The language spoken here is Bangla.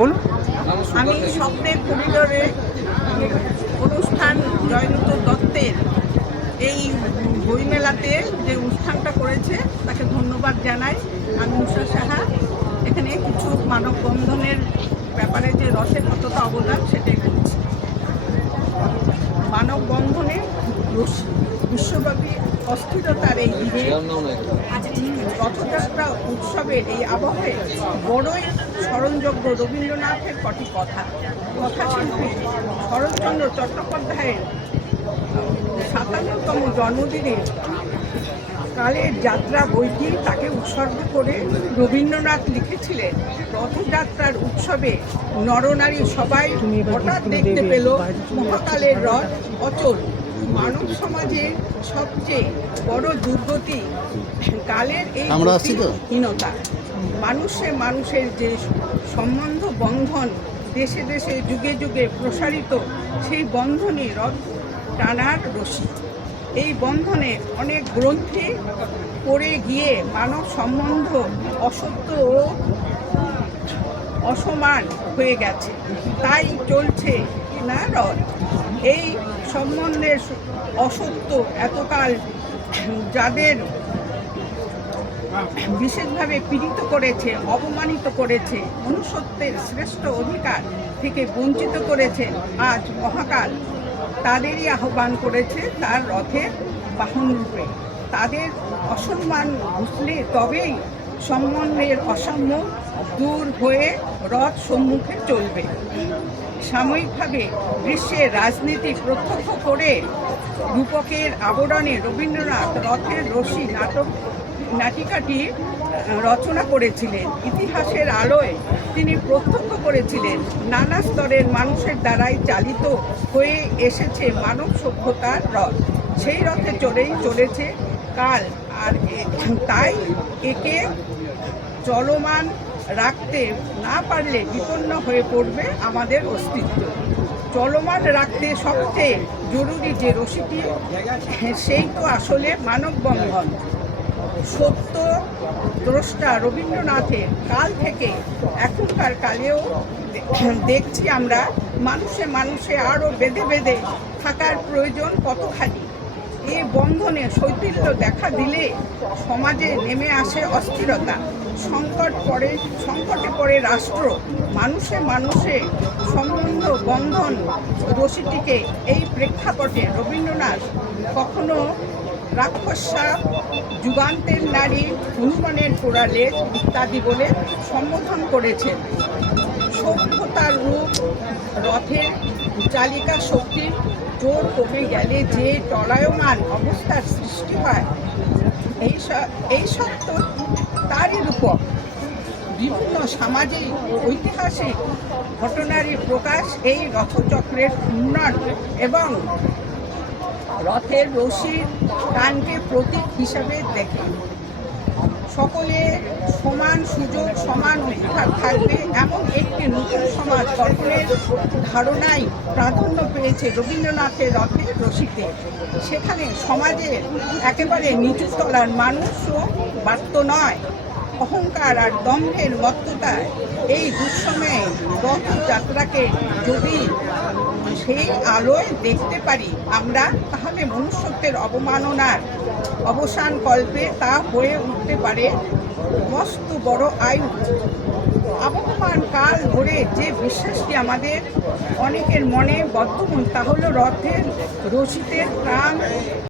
বলুন। আমি স্বপ্নের করিডোরে অনুষ্ঠান জয়ন্ত দত্তের এই বইমেলাতে যে অনুষ্ঠানটা করেছে তাকে ধন্যবাদ জানাই। আমি উষা সাহা। এখানে কিছু মানববন্ধনের ব্যাপারে যে রথের কতটা অবদান সেটাই বলছি। মানববন্ধনে বিশ্বব্যাপী অস্থিরতার এই দিনে রথযাত্রা উৎসবের এই আবহে বড়ই স্মরণযোগ্য রবীন্দ্রনাথের কটি কথাশিল্পী শরৎচন্দ্র চট্টোপাধ্যায়ের ৫৭তম জন্মদিনে কালের যাত্রা বইটি তাকে উৎসর্গ করে রবীন্দ্রনাথ লিখেছিলেন, রথযাত্রার উৎসবে নরনারী সবাই হঠাৎ দেখতে পেল মহাকালের রথ অচল। মানব সমাজের সবচেয়ে বড় দুর্গতি কালের এই হীনতা। মানুষের যে সম্বন্ধ বন্ধন দেশে দেশে যুগে যুগে প্রসারিত, সেই বন্ধনে রথ টানার রশি। এই বন্ধনে অনেক গ্রন্থে পড়ে গিয়ে মানব সম্বন্ধ অসত্য ও অসমান হয়ে গেছে, তাই চলছে না রথ। এই সম্বন্ধের অসত্য এতকাল যাদের বিশেষভাবে পীড়িত করেছে, অপমানিত করেছে, মনুষ্যত্বের শ্রেষ্ঠ অধিকার থেকে বঞ্চিত করেছে, আজ মহাকাল তাদেরই আহ্বান করেছে তার রথের বাহন রূপে। তাদের অসম্মান বুঝলে তবেই সম্বন্ধের অসাম্য দূর হয়ে রথ সম্মুখে চলবে। সাময়িকভাবে বিশ্বের রাজনীতি প্রত্যক্ষ করে রূপকের আবরণে রবীন্দ্রনাথ রথের রশি নাটিকাটি রচনা করেছিলেন। ইতিহাসের আলোয় তিনি প্রত্যক্ষ করেছিলেন নানা স্তরের মানুষের দ্বারাই চালিত হয়ে এসেছে মানব সভ্যতার রথ। সেই রথে চলেছে কাল, আর তাই একে চলমান রাখতে না পারলে বিপন্ন হয়ে পড়বে আমাদের অস্তিত্ব। চলমান রাখতে সবচেয়ে জরুরি যে রশিটি, সেই তো আসলে মানববন্ধন। সত্য দ্রষ্টা রবীন্দ্রনাথের কাল থেকে এখনকার কালেও দেখছি আমরা মানুষে আরও বেঁধে বেঁধে থাকার প্রয়োজন কতখানি। এই বন্ধনে শৈথিল্য দেখা দিলে সমাজে নেমে আসে অস্থিরতা, সংকটে পড়ে রাষ্ট্র। মানুষে সম্বন্ধ বন্ধন রশিটিকে এই প্রেক্ষাপটে রবীন্দ্রনাথ কখনো রাক্ষসা, যুগান্তের নারী, হনুমানের পোড়া লেজ ইত্যাদি বলে সম্বোধন করেছেন। সভ্যতার রূপ রথের চালিকা শক্তির জোর কমে গেলে যে টলায়মান অবস্থার সৃষ্টি হয়, এই সত্য তারই রূপক। বিভিন্ন সামাজিক ঐতিহাসিক ঘটনারই প্রকাশ এই রথচক্রের উন্নয়ন এবং রথের রশির টানকে প্রতীক হিসাবে দেখে। সকলে সমান সুযোগ, সমান অধিকার থাকবে এমন একটি নতুন সমাজ গঠনের ধারণাই প্রাধান্য পেয়েছে রবীন্দ্রনাথের রথের রশিতে। সেখানে সমাজের একেবারে নিচু তলার মানুষও বাধ্য নয়। অহংকার আর দম্ভের মত্ততায় এই দুঃসময়ে রথযাত্রাকে যদি সেই আলোয় দেখতে পারি আমরা, তাহলে মনুষ্যত্বের অবমাননার অবসান কল্পে তা হয়ে উঠতে পারে মস্ত বড় আয়ু। আবহমান কাল ধরে যে বিশ্বাসটি আমাদের অনেকের মনে বদ্ধমূল, তা হলো রথের রশিতে প্রাণ